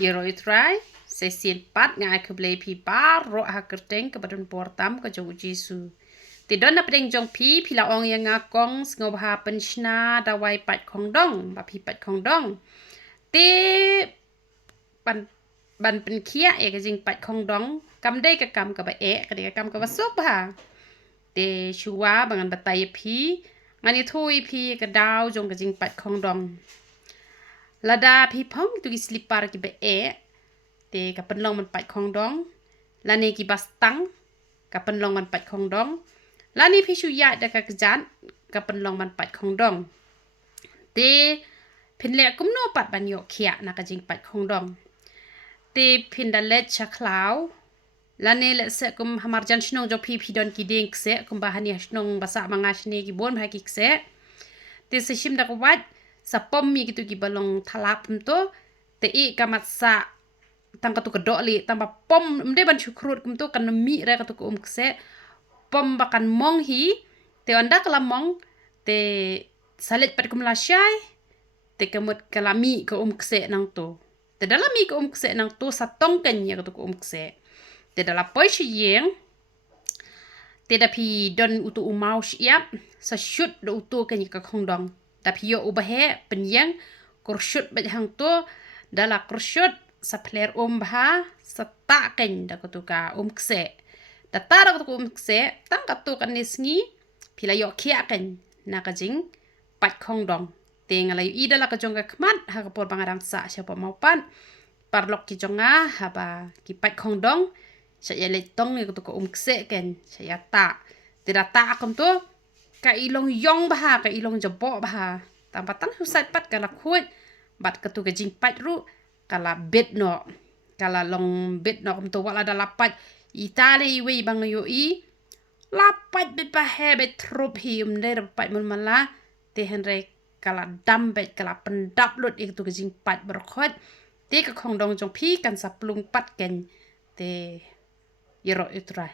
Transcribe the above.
Yero itrai, sesin pat ngai keblei pi par ro ha kerteng ke badun portam ke jong Jesu. Ti don na pedeng jong pi la ong yang ngakong ngob ha penshna da wai pat khong dong, ba pi pat khong dong. Ti ban pen kia e ke jing pat khong dong, kam dei ke kam ke ba e ke de kam ke ba sup ha. Ti shua bangan batai pi, ngani thui pi ke dau jong ke jing pat khong dong. Lada pi pong tu ki slipar ki be e te ka penlong man pat khong dong lani ki bastang ka penlong man pat khong dong lani pi shu ya da ka jan ka penlong man pat khong dong te pin le kum no pat ban yo khia na ka jing pat khong dong te pin da let cha klau lani le se kum hamar jan shnong jo pi don ki ding se kum bahani shnong basa manga shne ki bon bha ki se te se shim da ko wat sa pom mi gitu ki balong thalap to te I kamat sa tang katu kedok li tamba pom mde ban syukrut kum to kan mi ra katu ko kse pom bakan mong hi te anda kala mong te salet pat kum la syai te kemut kala mi ko kse nang to te dalam mi ko kse nang to sa tong ken ya katu ko kse te dalam poi shi yeng te da pi don utu umau siap sa shoot do utu ken ka khong dong tapi yo ubahe penyang kursyut bajang tu dala kursyut sa player bah sa taken da kutuka kse da tara kutuka kse tang katu kan nisngi pila yo kia ken na kajing pat khong dong tengal ayu ida la kajong ka kmat ha kapor bangarang sa siapa maupan parlok ki jonga haba ki pat khong dong sa ya le tong ni kutuka kse ken sa ya ta tidak ta akum tu ka ilong yong bah ka ilong jebo bah tampatan husat pat kala kuit bat ketu ke jing pat ru kala bet no kala long bet no to wala da lapat itali we bang yo I lapat bet pa he bet trup hi der pat mun mala te henre kala dam bet kala pendap lut itu ke jing pat berkhot te ka khong dong jong pi kan sa plung pat ken te yero utrai